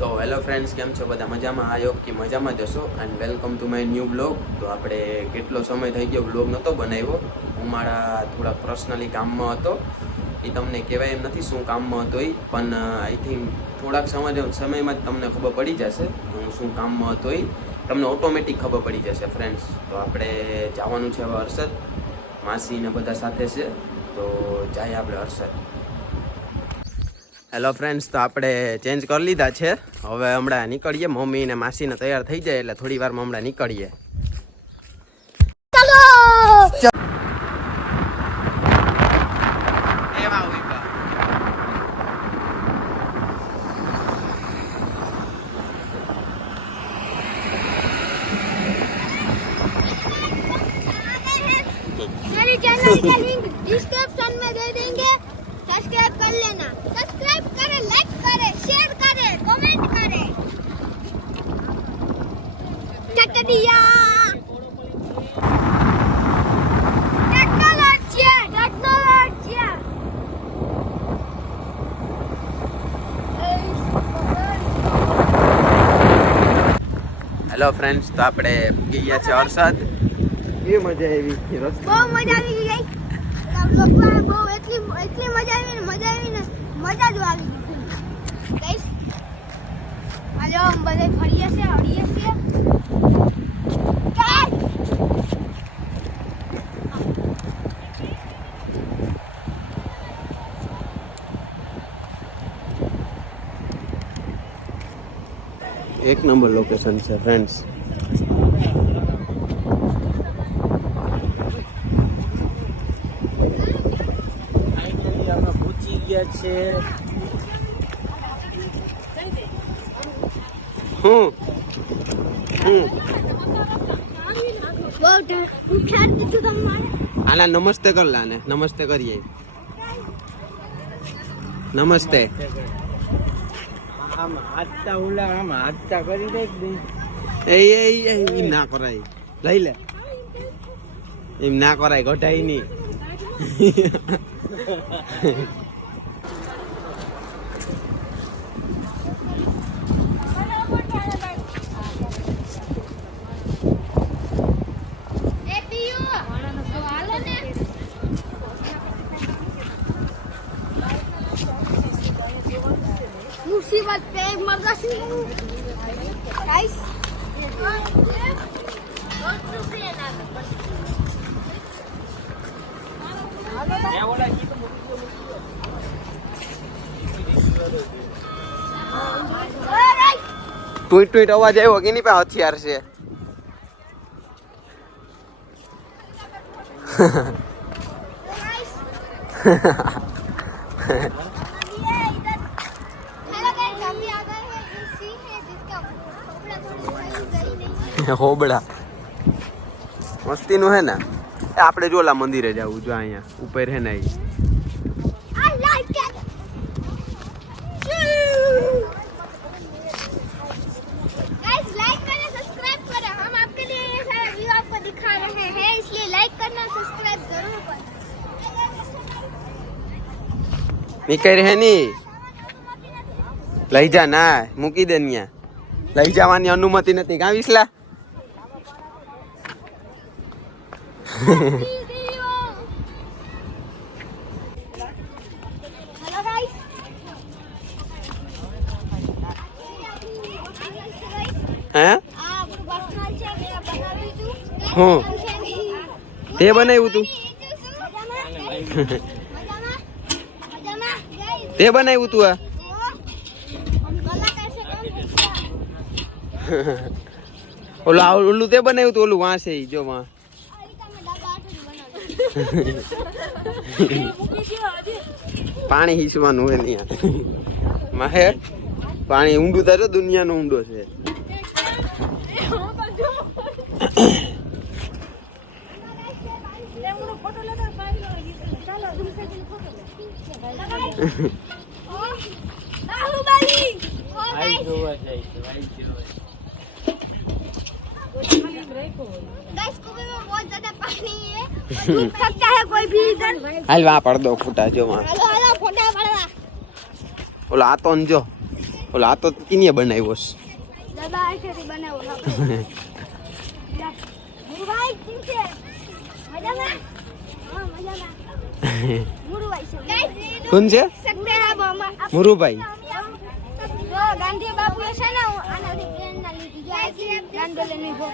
તો hello friends, કેમ છો બધા? મજામાં? આ યોગ કે મજામાં જશો and welcome to my new blog. તો આપણે કેટલો સમય થઈ ગયો બ્લોગ નહોતો બનાવ્યો. હું મારા થોડા પર્સનલી કામમાં હતો. એ તમને કહેવાય એમ નથી શું કામમાં હતો એ, પણ આઈ થિંક થોડાક સમયમાં જ તમને ખબર પડી જશે કે હું શું કામમાં હતો એ. તમને ઓટોમેટિક ખબર પડી જશે ફ્રેન્ડ્સ. તો આપણે જવાનું છે હવે હર્ષદ, માસીને બધા સાથે છે. તો જાય આપણે હર્ષદ. હેલો ફ્રેન્ડ્સ, તો આપણે ચેન્જ કરી લીધા છે. હવે હમણાં નીકળીએ. મમ્મી ને માસીને તૈયાર થઈ જાય એટલે થોડી વારમાં હમણાં નીકળીએ. मेरे चैनल का लिंक डिस्क्रिप्शन में दे देंगे, सब्सक्राइब कर लेना. सब्सक्राइब करें, लाइक करें, शेयर करें, कमेंट करें. चटनिया टेक्नोलॉजी. હેલો ફ્રેન્ડ્સ, તો આપણે પૂગી ગયા છે હર્ષદ. કેવી મજા આવી? બહુ મજા આવી ગઈ. લોકમાં બહુ એટલી મજા આવી ને મજા જ આવી ગઈ. ગાઈસ આજે हम બધે ફરીએ છે, હળીએ છે. એક નંબર લોકેશન છે ફ્રેન્ડ્સ. પહોંચી ગયા છે. બહુ ઉઠાડ દીધું તમારે. આના નમસ્તે કર લાને. નમસ્તે કરીએ. નમસ્તે. આમ હાથતા ઓલા આમ હાથતા કરી દે. એમ ના કરાય. લઈ લે. એમ ના કરાય, ઘટાય નહીં. मुसीबत पे मरदा सी गाइस. ટ્વીટ ટ્વીટ અવાજ આવ્યો કે નહીં? પા હથિયાર છે. હોબળા મસ્તી નું હે ને. આપણે જો ઓલા મંદિરે જવું, જો અહીંયા ઉપર હે ને. નીકળ હે ની. લઈ જા ના, મૂકી દે ન્યા. લઈ જવાની અનુમતિ નથી. કાં વિસલા? હે? હું તે બનાવ્યું તું? તે બનાવ્યું તું? આ ઓલું તે બનાવ્યું તું? ઓલું વાં છે જો વાં. પાણી હીસવાનું હે ત્યાં માહે. પાણી ઊંડું થાય, દુનિયાનો ઊંડો છે. डूब सकता है कोई भी इधर. हाल वहाँ पड़ दो फूटा जो वहाँ. हेलो हेलो फोटा पड़वा. ओला आतो न जो ઓલા આ તો કિનિએ બનાવ્યો છે. દાદા આખેથી બનાવો આપણે. મુરુભાઈ કેમ છે? મજામાં? હા મજામાં. મુરુભાઈ છે. કોણ છે? સકતેરા બોમાં. મુરુભાઈ. જો ગાંધી બાપુ છે ને આનાથી પ્રેરણા લીધી. જો દાંડો લઈને ગો.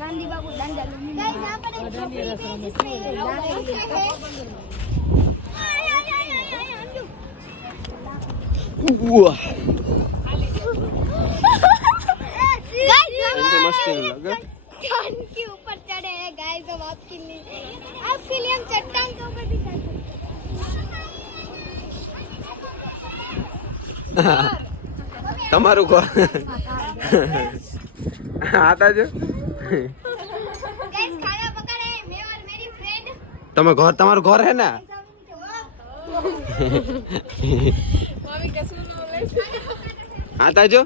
ગાંધી બાપુ દાંડા લઈને. ગાઈસ આપણે ચોપડી पे जिसमें ઉઆ गाइस मस्ती में लगा चट्टान के ऊपर चढ़े हैं गाइस हम आपके लिए हम चट्टान के ऊपर भी चढ़ તમારું ઘર આતા જો गाइस खाना पका रहे हैं मैं और मेरी फ्रेंड તમે ઘર તમારું ઘર હે ને આતા જો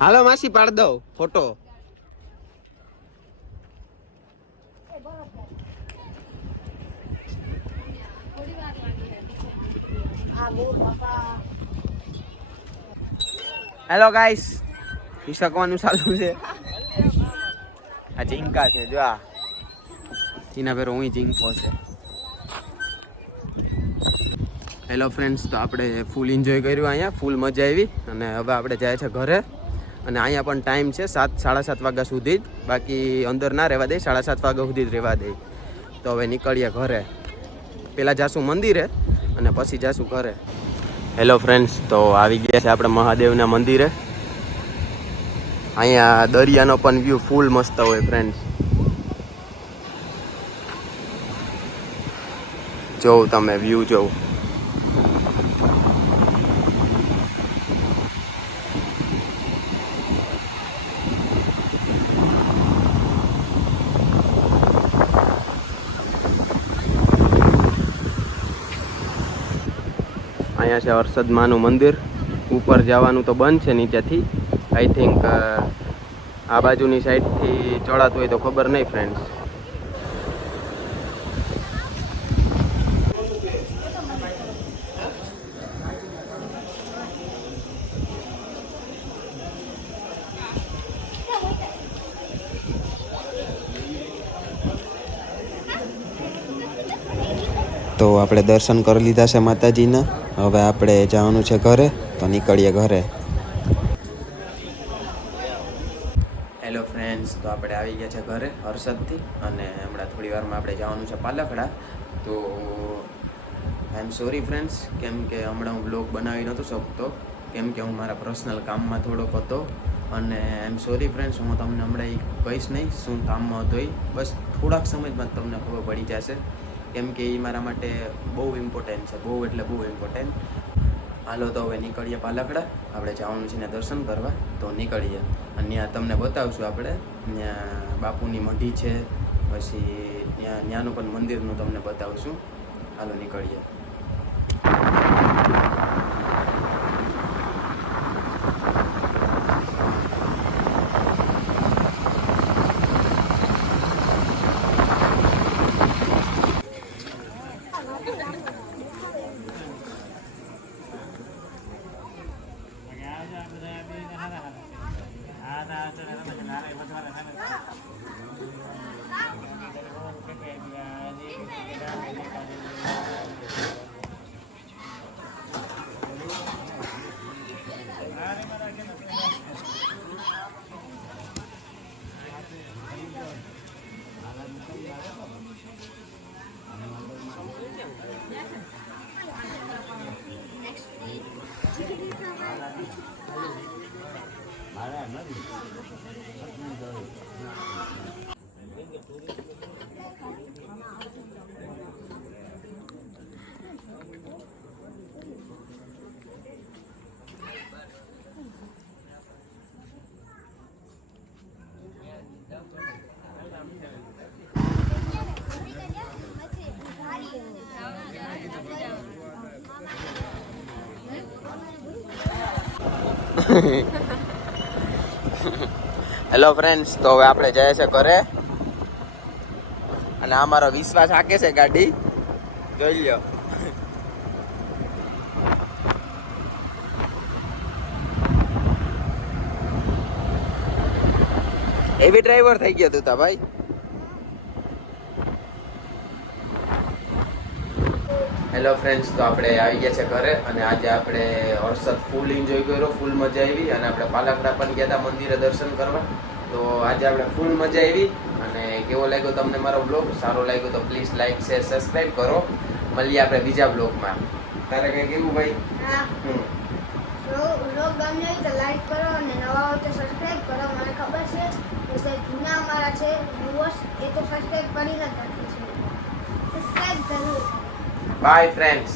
હાલો માસી પાડ દો ફોટો હેલો ગાઈસ હિસકવાનું ચાલુ છે આ ઝીંકા છે જો આ એના પેરો હું ઝીંકો છે હેલો ફ્રેન્ડ્સ તો આપણે ફૂલ એન્જોય કર્યું અહીંયા ફૂલ મજા આવી અને હવે આપણે જાય છે ઘરે અને અહીંયા પણ ટાઈમ છે 7-7:30 વાગ્યા સુધી જ બાકી અંદર ના રહેવા દે 7:30 વાગ્યા સુધી જ રહેવા દે તો હવે નીકળીએ ઘરે પહેલાં જાશું મંદિરે અને પછી જાશું ઘરે હેલો ફ્રેન્ડ્સ તો આવી ગયા છે આપણે મહાદેવના મંદિરે અહીંયા દરિયાનો પણ વ્યૂ ફૂલ મસ્ત હોય ફ્રેન્ડ્સ જોઉં તમે વ્યૂ જોઉં અહીંયા છે હર્ષદ માનું મંદિર ઉપર જવાનું તો બંધ છે નીચેથી આઈ થિંક આ બાજુની સાઈડથી ચડાતું હોય તો ખબર નહીં ફ્રેન્ડ્સ તો આપણે દર્શન કરી લીધા છે માતાજીના હવે આપણે જવાનું છે ઘરે તો નીકળીએ ઘરે હેલો ફ્રેન્ડ્સ તો આપણે આવી ગયા છે ઘરે હર્ષદથી અને હમણાં થોડી વારમાં આપણે જવાનું છે પાલખડા તો આઈ એમ સોરી ફ્રેન્ડ્સ કેમ કે હમણાં હું બ્લોગ બનાવી નહોતો શકતો કેમ કે હું મારા પર્સનલ કામમાં થોડોક હતો અને આઈ એમ સોરી ફ્રેન્ડ્સ હું તમને હમણાં એ કહીશ નહીં શું કામમાં હતો એ બસ થોડાક સમયમાં તમને ખબર પડી જશે કેમ કે એ મારા માટે બહુ ઇમ્પોર્ટન્ટ છે બહુ એટલે બહુ ઇમ્પોર્ટન્ટ હાલો તો હવે નીકળીએ પાલખડા આપણે જવાનું છે ને દર્શન કરવા તો નીકળીએ અને ત્યાં તમને બતાવશું આપણે ત્યાં બાપુની મઢી છે પછી ત્યાંનું પણ મંદિરનું તમને બતાવશું હાલો નીકળીએ હેલો ફ્રેન્ડ્સ તો હવે આપણે જઈએ છીએ ઘરે અને અને આ મારો વિશ્વાસ હાકે છે ગાડી જોઈ લ્યો. એવી ડ્રાઈવર થઈ ગયો તું તા ભાઈ. હેલો ફ્રેન્ડ્સ, તો આપણે આવી ગયા છે ઘરે અને આજે આપણે હર્ષદ ફૂલ એન્જોય કર્યો, ફૂલ મજા આવી અને આપણે પાલકડા પણ ગયા હતા મંદિરે દર્શન કરવા. તો આજે આપણે ફૂલ મજા આવી. અને કેવો લાગ્યો તમને મારો બ્લોગ? સારો લાગ્યો તો પ્લીઝ લાઈક શેર સબસ્ક્રાઈબ કરો. મળીએ આપણે બીજા બ્લોગમાં. તારે કઈ કેવું ભાઈ? હા, વ્લોગ ગમ્યો હોય તો લાઈક કરો અને નવા હોય તો સબસ્ક્રાઇબ કરો. મને ખબર છે કે જે જૂના અમારા છે વ્યુઅર્સ એ તો સબસ્ક્રાઇબ કરીને જ રાખે છે. સબસ્ક્રાઇબ જરૂર. By friends.